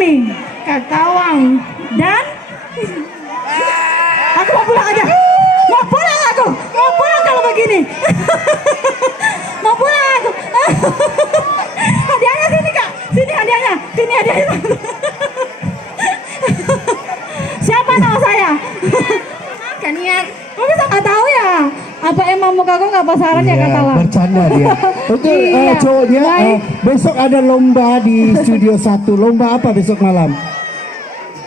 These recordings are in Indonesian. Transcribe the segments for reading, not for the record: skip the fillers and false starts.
ini Kak Tawang dan aku mau pulang aja. Mau pulang aku. Mau pulang kalau begini. Mau pulang aku. Hadiahnya sini Kak. Sini hadiahnya. Sini hadiahnya. Siapa nama saya? Kaniat. Kok bisa nggak tahu ya? Apa emang muka kok nggak pasaran ya kata lah? Bercanda dia. Untuk cowoknya besok ada lomba di Studio 1. Lomba apa besok malam?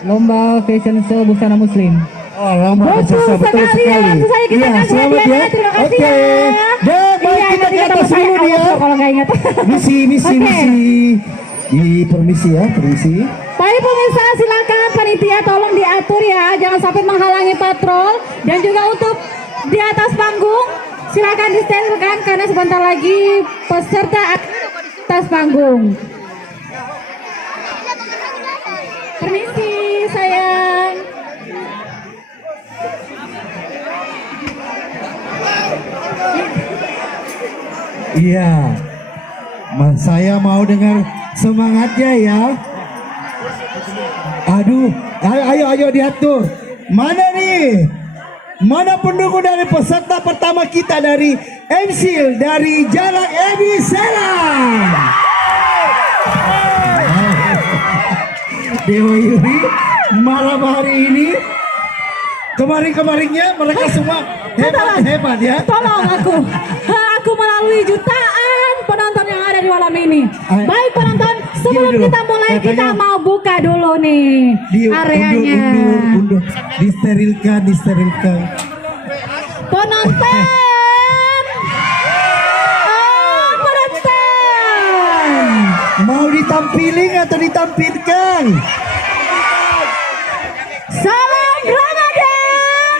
Lomba fashion show busana muslim. Oh, lomba fashion show, betul sekali. Iya, selamat ya. Terima kasih Oke. ya. Dan mari kita ke atas dulu dia. Kalau nggak ingat. Misi. Permisi ya, permisi. Baik pemirsa, silakan panitia tolong diatur ya, jangan sampai menghalangi patrol. Dan juga untuk di atas panggung, silakan disterilkan karena sebentar lagi peserta atas panggung. Permisi sayang. Iya. Saya mau dengar semangatnya ya. Aduh, ayo diatur. Mana nih? Mana pendukung dari peserta pertama kita dari MSIL dari Jalan Edi Serang? Dewa Yuri malam hari ini, kemarinnya mereka semua hebat ya. Tolong aku melalui jutaan penonton yang ada di malam ini. Baik penonton, sebelum kita mulai kita mau buka dulu nih areanya. Undur. Disterilkan. Penonton. Mau ditampilin atau ditampilkan? Salam Ramadan.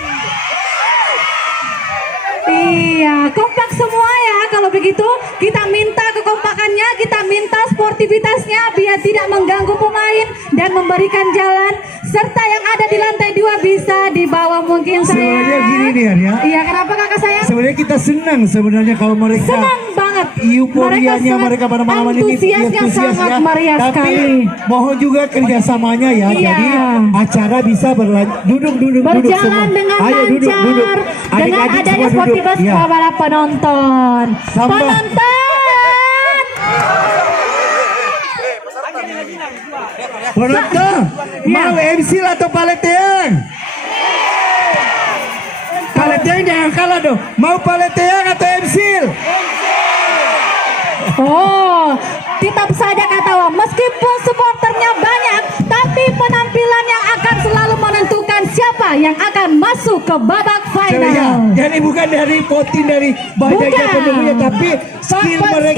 Iya, kompak semua ya. Kalau begitu kita minta kekompakannya, kita minta sportivitasnya biar tidak mengganggu pemain dan memberikan jalan. Serta yang ada di lantai 2 bisa dibawa mungkin saya. Sebenarnya gini nih ya. Iya, kenapa kakak saya? Sebenarnya kita senang sebenarnya kalau mereka senang banget. Euforianya mereka pada malam ini antusiasnya sangat meriah sekali. Mohon juga kerjasamanya ya. Iya. Jadi acara bisa duduk berjalan dengan lancar dengan adanya sportivitas para penonton. Penonton mau MSIL atau Paleteang? Paleteang jangan kalah dong. Mau Paleteang atau MSIL? Oh, tetap saja kata meskipun supporternya banyak, tapi penampilan yang akan selalu menentukan siapa yang akan masuk ke babak final. Jadi bukan dari voting dari banyaknya pendukungnya, tapi skill mereka,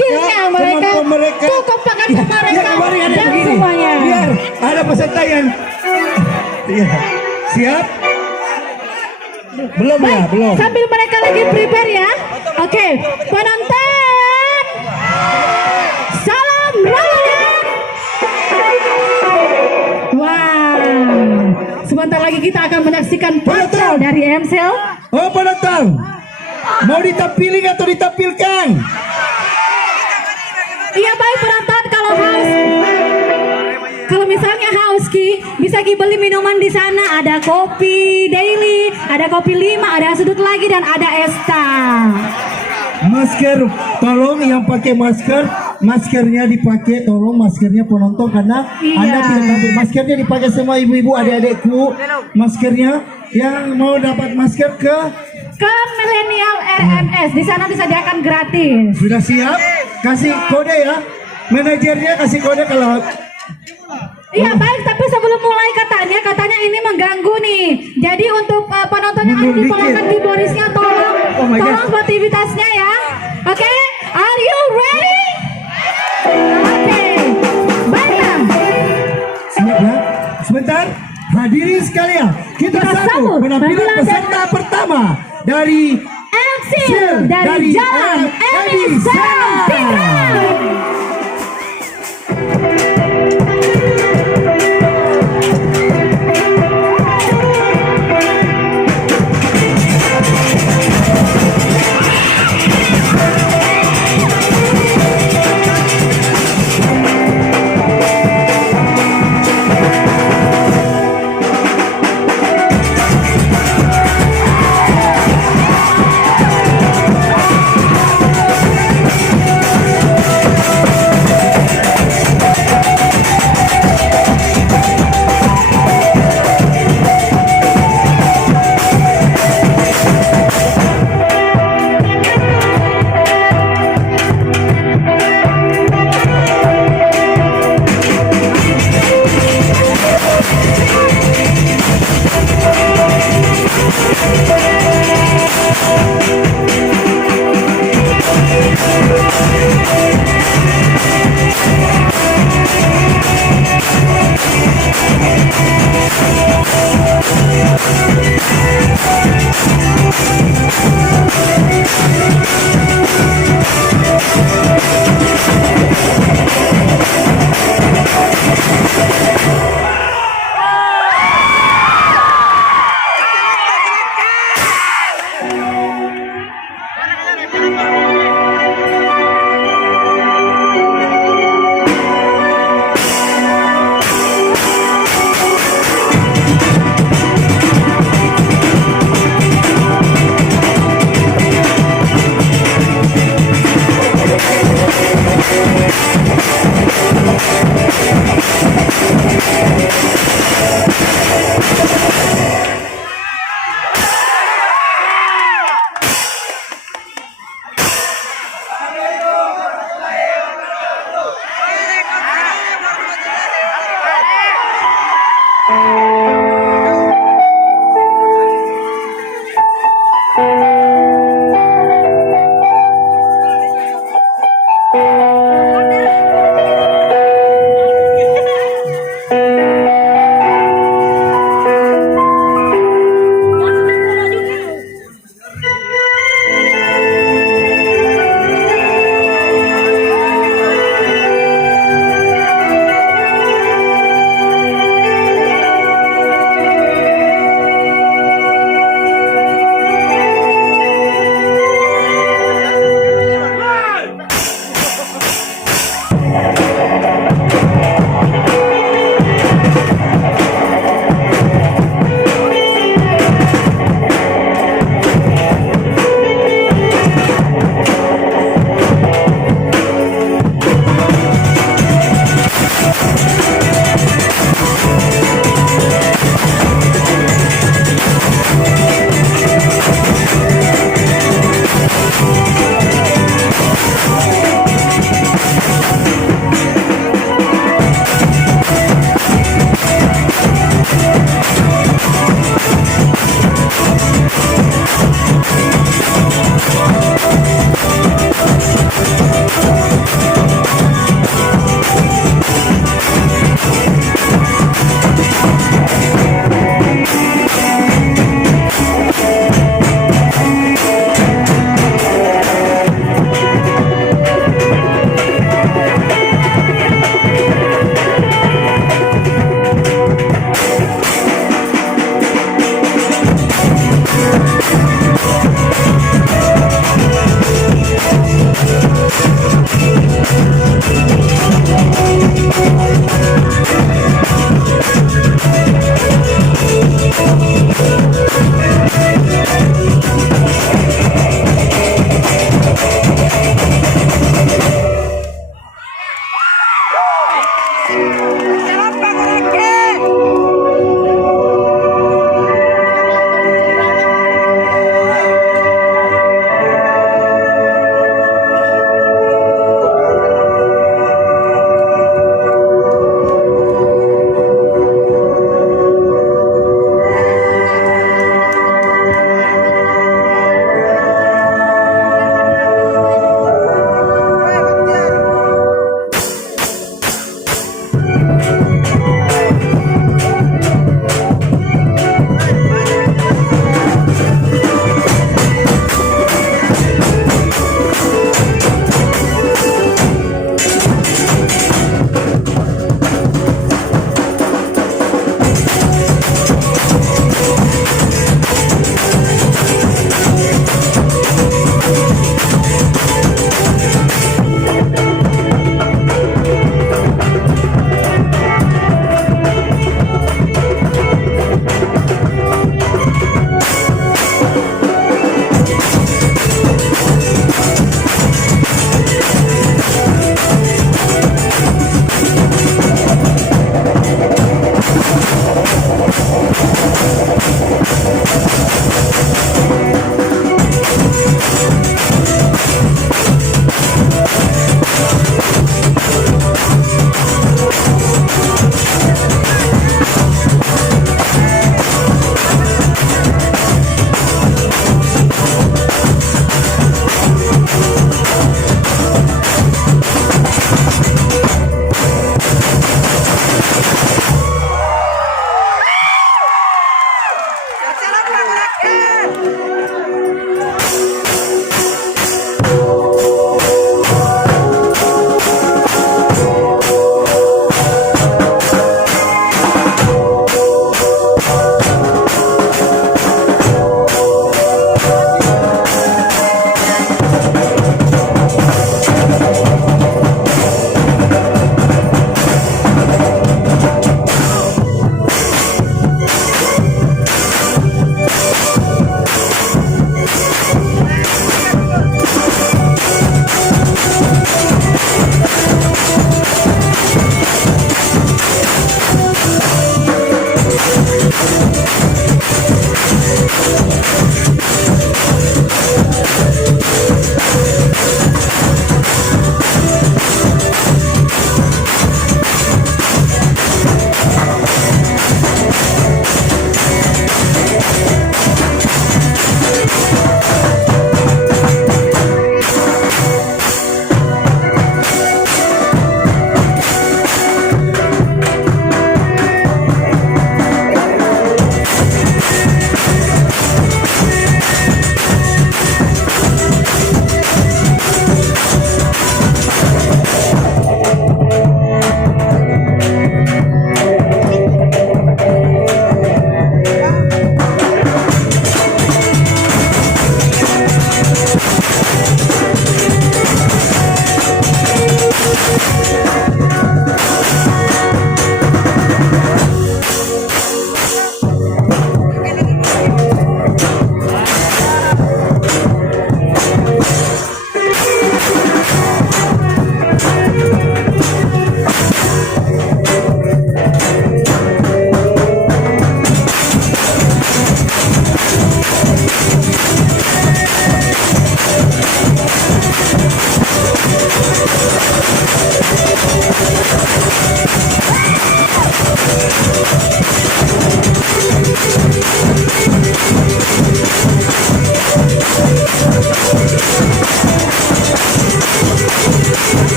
kekompakan mereka, dan semuanya. Biar ada peserta yang siap. Belum. Sambil mereka lagi prepare ya. Oke, penonton. Salam Ramadan. Wow. Sebentar lagi kita akan menyaksikan patrol dari MSIL. Oh penonton, mau ditampilin atau ditampilkan? Iya baik penonton, kalau misalnya haus bisa beli minuman di sana. Ada kopi daily, ada kopi 5, ada sudut lagi dan ada esta. Masker, tolong yang pakai maskernya dipakai, tolong maskernya penonton karena Anda tidak tampil. Maskernya dipakai semua ibu-ibu, adik-adikku. Maskernya yang mau dapat masker ke Millennial RMS, di sana disediakan gratis. Sudah siap? Kasih kode ya. Manajernya kasih kode kalau. Iya baik, tapi sebelum mulai katanya ini mengganggu nih. Jadi untuk penonton yang ada di pelanggan keyboardisnya tolong sportivitasnya ya. Oke, are you ready? Oke, baiklah. Siap ya. Sebentar, hadirin sekalian, kita sambut penampilan peserta pertama dari MSIL dari Jalan Edi Serang.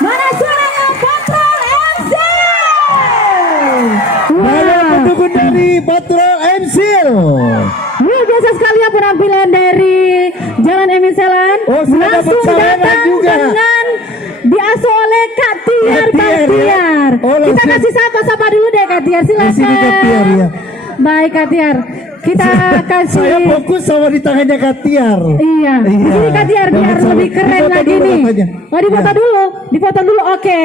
Mana suaranya Patrol MC? Mana pendukung dari Patrol MCL? Luar biasa sekali ya penampilan dari Jalan Emiselan. Oh, sudah dapat Langsung saweran datang juga. dengan diasuh oleh Kak Tiar. Kak Tiar, ya. Oh, Kita langsung. kasih sapa dulu deh Kak Tiar, Di sini silakan. Kak Tiar, ya. Baik Kak Tiar, kita kasih. Saya fokus sama di tangannya Kak Tiar. Iya, di sini Kak Tiar biar Dapat lebih saweran. keren Difoto lagi dulu nih. katanya. Oh difoto Iya. dulu, difoto dulu, oke.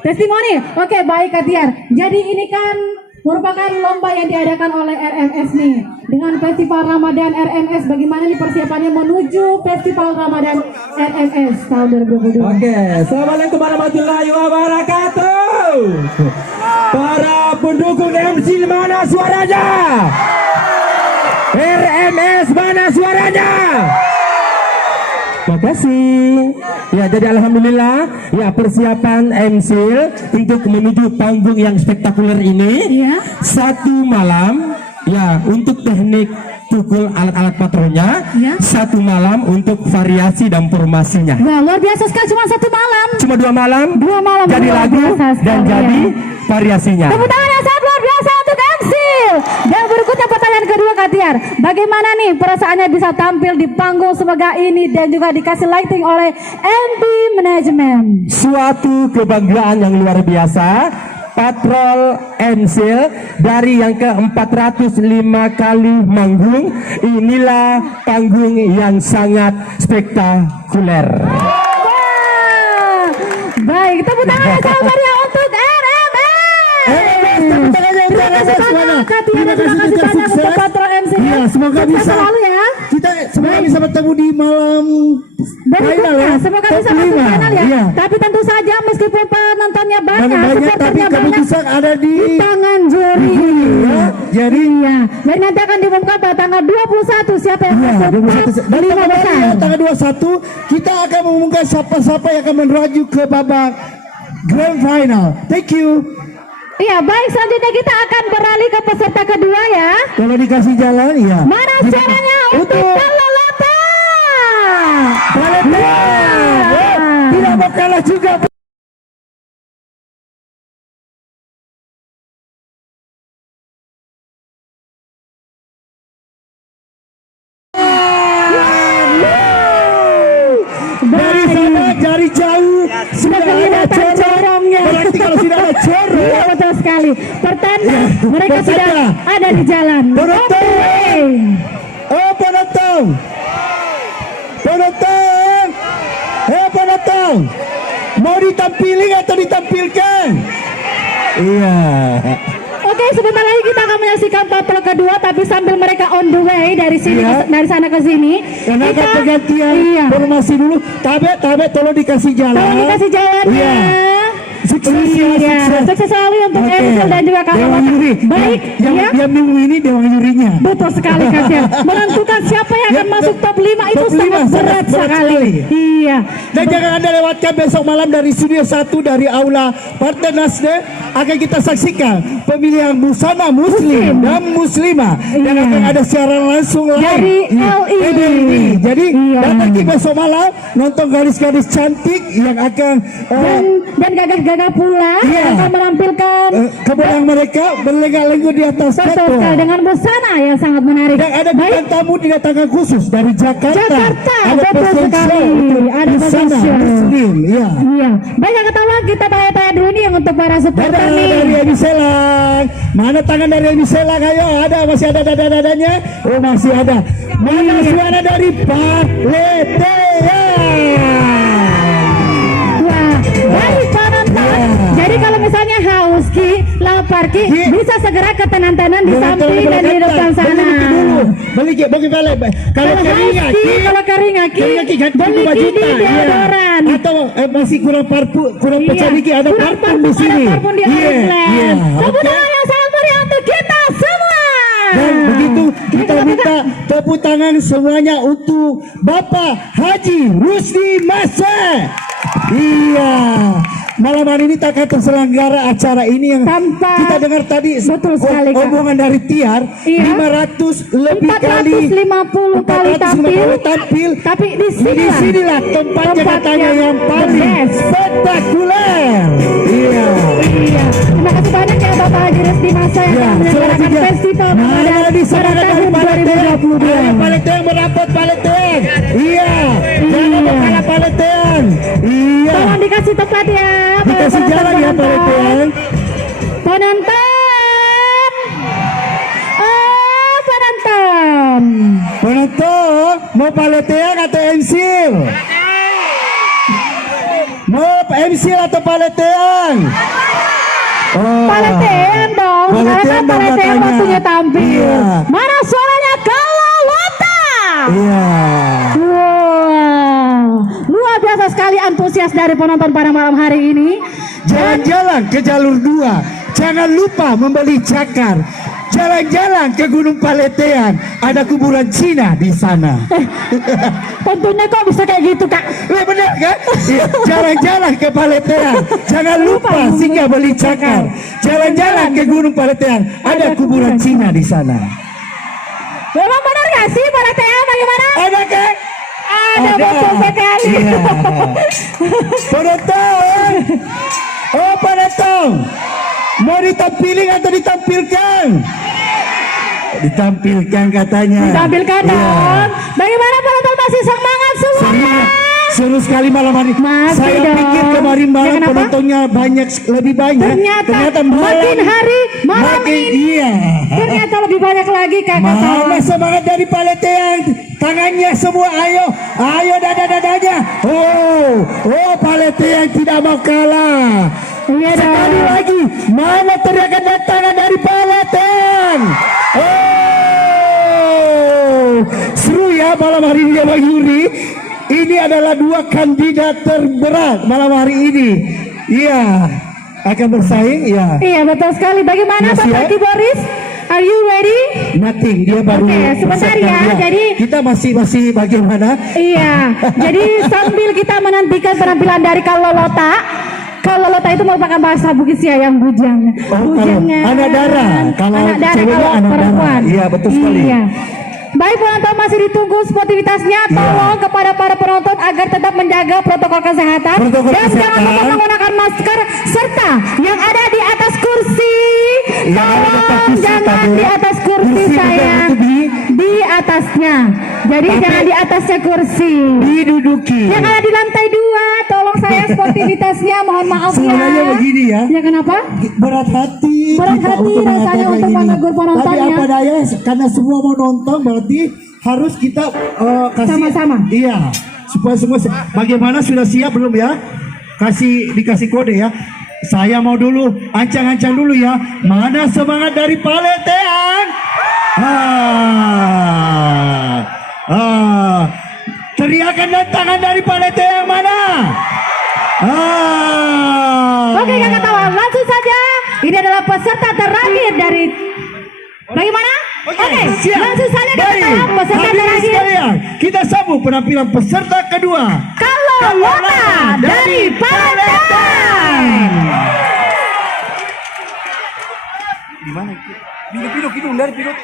Testimoni, oke baik Kak Tiar. Jadi ini kan merupakan lomba yang diadakan oleh RMS nih dengan Festival Ramadan RMS. Bagaimana nih persiapannya menuju Festival Ramadan RMS tahun 2022? Oke, assalamualaikum warahmatullahi wabarakatuh. Para pendukung MC mana suaranya? RMS mana suaranya? Terima kasih. Ya, jadi alhamdulillah ya persiapan MCL untuk menuju panggung yang spektakuler ini. Iya. Satu malam ya untuk teknik pukul alat-alat patrolnya. Ya. Satu malam untuk variasi dan formasinya. Wah luar biasa sekali, cuma satu malam. Cuma 2 malam, 2 malam, jadi luar lagu biasa sekali, dan ya. jadi variasinya. Tepuk tangan yang sangat luar biasa untuk Emsil. Dan berikutnya pertanyaan kedua Kak Tiar. Bagaimana nih perasaannya bisa tampil di panggung semegah ini dan juga dikasih lighting oleh MP Management? Suatu kebanggaan yang luar biasa. Patrol Emsil dari yang ke-405 kali manggung, inilah panggung yang sangat spektakuler. Wah, baik, tepuk tangan yang sangat meriah untuk RMS. Tepuk tangannya untuk RMS mana? Kak Tiar, Terima terima kasih kasih juga banyak untuk sukses. Patrol Emsil. Iya, semoga Sukses bisa. selalu ya. Kita semoga bisa bertemu di malam Berikutnya, final ya. semoga Top bisa masuk 5. final ya. Iya. Tapi tentu saja meskipun penontonnya banyak, Banyak, tapi supporternya banyak, keputusan ada di tangan juri. ya. Jadi Iya, dan nanti akan diumumkan pada tanggal 21 siapa yang ya, masuk 21 top dan 5 besar. tanggal 21 kita akan mengumumkan siapa-siapa yang akan menuju ke babak grand final. Thank you. Iya, baik, selanjutnya kita akan beralih ke peserta kedua ya. Kalau dikasih jalan ya. Mana suaranya untuk Palolota? Palolota. Tidak mau kalah juga. Dari sana dari jauh sudah ada kelihatan corongnya. Berarti kalau sudah ada corong, Iya, betul sekali. Pertanda mereka pertanda. sudah ada di jalan. Penonton. Oke. oh penonton, penonton, penonton, mau ditampilin atau ditampilkan? Iya. Oke, sebentar lagi kita akan menyaksikan patrol kedua, tapi sambil mereka on the way dari sini Iya. dari sana ke sini. Karena akan pergantian Iya. formasi dulu. Tabe tolong dikasih jalan. Tolong dikasih jalannya. Iya. Sukses ya, Iya, sukses. sukses selalu untuk Oke. Emsil dan juga Dewan kawan-kawan. Yuri. Baik, yang ya. dia minggu ini Dewan Yurinya. Betul sekali Kak Tiar. Menentukan siapa yang akan Ya, masuk top 5 itu top sangat 5, berat sangat sekali. sekali. Iya. Dan jangan Anda lewatkan besok malam dari studio 1 dari Aula Partai Nasdem akan kita saksikan pemilihan busana muslim dan muslimah dan Iya. akan ada siaran langsung live Dari di LED. Jadi Iya. datang ke besok malam nonton gadis-gadis cantik yang akan Dan gagah-gagah pula Iya. akan menampilkan Kemudian mereka berlenggak-lenggok di atas betul catwalk. sekali dengan busana yang sangat menarik. Dan ada bintang tamu didatangkan khusus dari Jakarta. Jakarta, Ada betul fashion sekali. show Ada di fashion sana, show. Muslim, ya. Iya, baik yang ketawa kita tanya-tanya dulu nih yang untuk para supporter Dadah nih. dari Emi Selang. Mana tangan dari Emi Selang? Ayo, ada masih ada dada-dadanya? Oh, masih ada. Mana suara dari Pak Letea? Wah, dari penonton. Jadi kalau misalnya haus ki, lapar ki, bisa segera ke tenan-tenan di samping dan di depan sana. Beli balik. Kalau Kalau haus keringat, ki, kalau keringat ki, ganti beli 2 ki di juta. Iya. deodoran. Atau masih kurang kurang Iya. pecah dikit ada Kurang parfum di ada sini. parfum di Iya, Iceland. iya. Tepuk Oke. tangan yang sangat meriah untuk kita semua. Dan begitu kita minta tepuk tangan semuanya untuk Bapak Haji Rusdi Masa. Iya, malam hari ini tak akan terselenggara acara ini yang Tanpa- kita dengar tadi Betul sekali, Kak. omongan dari Tiar Iya. 500 lebih kali 450 kali 450 tampil. Tapi di Di sinilah tempatnya katanya yang paling best. spektakuler. Iya. Iya. Terima kasih banyak ya Bapak Haji Rusdi Masa yang Ya, telah menyelenggarakan selanjutnya. festival Mana di sana pada dari tahun Paleteang? 2022. Ayo Paleteang merapat Paleteang. Iya. Jangan kalah Paleteang. Iya. Tolong dikasih tempat ya. para Dikasih penonton- jalan ya Paleteang. Penonton. Oh, penonton. Penonton mau Paleteang atau Emsil? Mau Emsil atau Paleteang? Oh. Paleteang dong. Karena kan Paleteang dong Paleteang katanya. waktunya tampil. Iya. Mana suaranya kalau Lota? Iya. Wow, luar biasa sekali antusias dari penonton pada malam hari ini. Jalan-jalan ke jalur 2. Jangan lupa membeli cakar. Jalan-jalan ke Gunung Paletean. Ada kuburan Cina di sana. Tentunya kok bisa kayak gitu Kak? Benar kan? Iya, jalan-jalan ke Paletean. Jangan lupa singgah beli cakar. Jalan-jalan ke Gunung Paletean. Ada kuburan Cina di sana. Memang benar gak sih Paleteang bagaimana? Ada kan? Ada betul sekali. Iya. Penonton. Oh penonton. Mau ditampilin atau ditampilkan? Ditampilkan katanya. Ditampilkan Iya. dong. Bagaimana penonton masih semangat semuanya? Seru sekali malam hari. Masih Saya dong. pikir kemarin Ya, malam kenapa? penontonnya lebih banyak. Ternyata malam- makin hari malam makin ini iya. ternyata lebih banyak lagi Kak Mana kawan. semangat dari Paleteang? Tangannya semua, ayo dada-dadanya. Oh Paleteang tidak mau kalah. Iya Sekali dong. lagi, mana teriakan dan tangan dari Paleteang? Oh, seru ya malam hari ini ya Bang Yuri. Ini adalah 2 kandidat terberat malam hari ini. Iya, akan bersaing ya. Iya betul sekali. Bagaimana Masih Bapak ya? Ki Boris? Are you ready? Nothing, dia baru. Oke, sebentar ya. berserta. Jadi- kita masih bagaimana? Iya. Jadi sambil kita menantikan penampilan dari Kalolota. Kalolota itu merupakan bahasa Bugis ya yang bujang. Oh, kalau anak darah. Kalau anak darah, ceweknya kalau anak darah. perempuan. Iya, betul sekali. Iya. Baik penonton masih ditunggu sportivitasnya. Tolong kepada para penonton agar tetap menjaga protokol kesehatan Protokol dan jangan lupa kesehatan. menggunakan masker serta yang ada di atas kursi. Yang ada di atas Tolong kursi jangan tadi. di atas kursi Kursi juga sayang. itu Di atasnya. Jadi Tapi- jangan di atasnya kursi. Diduduki. Yang ada di lantai 2, tolong saya sportivitasnya, mohon maaf ya. Sebenarnya begini ya. Ya kenapa? Berat hati Berat kita hati untuk rasanya mengatakan untuk ini. menegur penontonnya. Tapi apa daya karena semua mau nonton berarti harus kita kasih Sama-sama. Iya, supaya semua bagaimana sudah siap belum ya? Dikasih kode ya. Saya mau dulu ancang-ancang dulu ya. Mana semangat dari Paleteang? Teriakan dan tangan dari Paleteang mana? Oke kakak kawan, langsung saja. Ini adalah peserta terakhir dari. Bagaimana? Oke, siap. langsung saja kakak Baik, kawan, peserta hadirin terakhir. sekalian, kita sambut penampilan peserta kedua. Kalau Lota dari Paleteang. Di mana? Piduk dari piduk.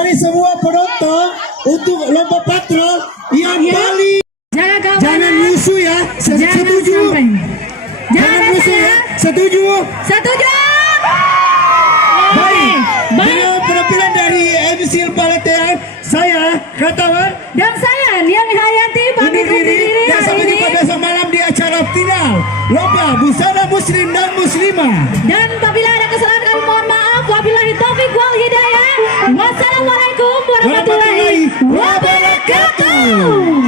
dari semua penonton untuk lomba patrol yang paling Jaga keamanan. jangan musuh ya. Jangan Setuju? sampai. Jangan musuh ya. Setuju? Setuju. Baik. Baik. Dengan penampilan dari MC Palatean, saya Katawan Dan saya Niani Hayanti pamit undur undur diri diri dan hari sampai ini. jumpa besok malam di acara final lomba busana muslim dan muslimah. Dan apabila ada kesalahan kami mohon maaf. Wabillahi taufik wal hidayah. Wassalamualaikum warahmatullahi wabarakatuh.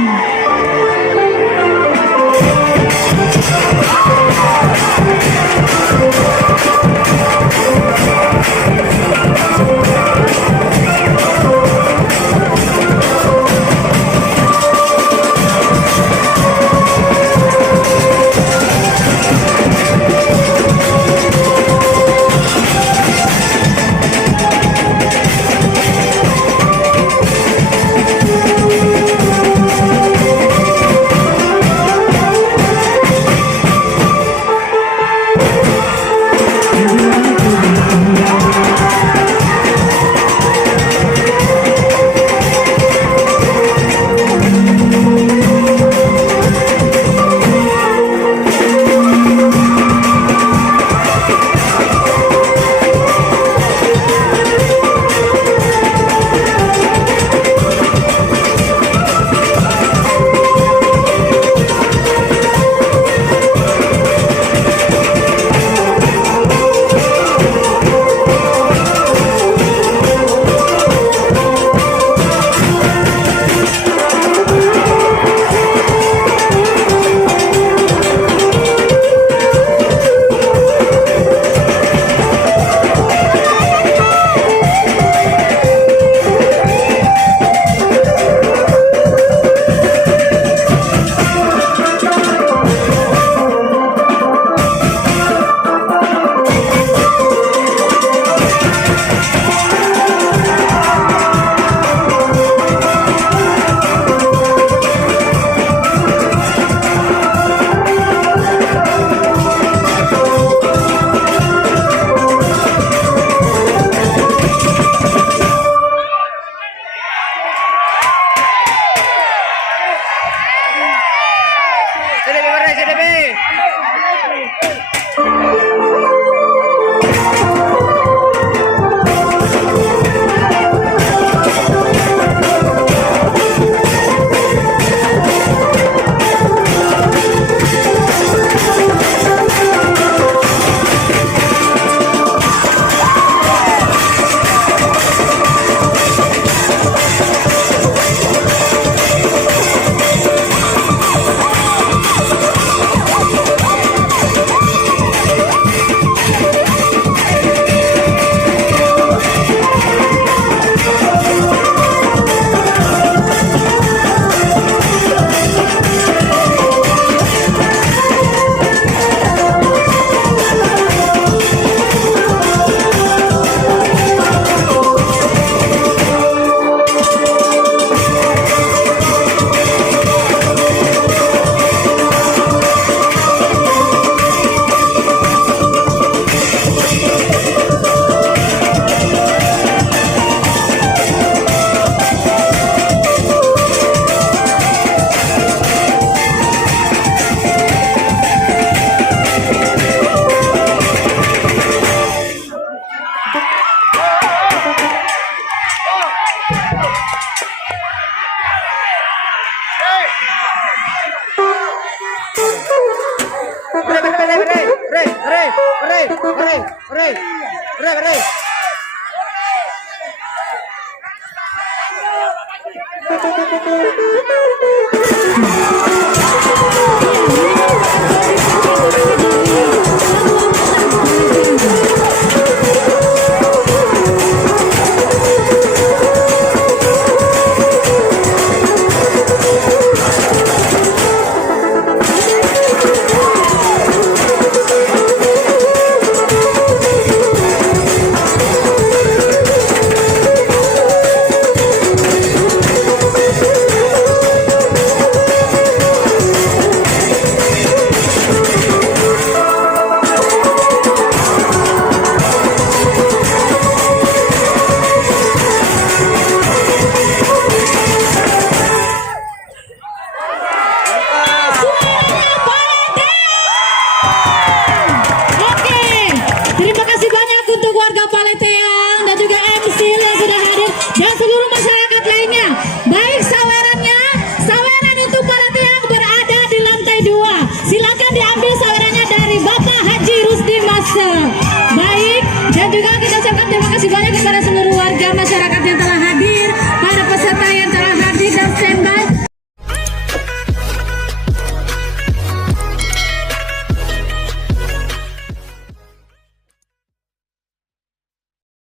Baik, dan juga kita ucapkan terima kasih banyak kepada seluruh warga masyarakat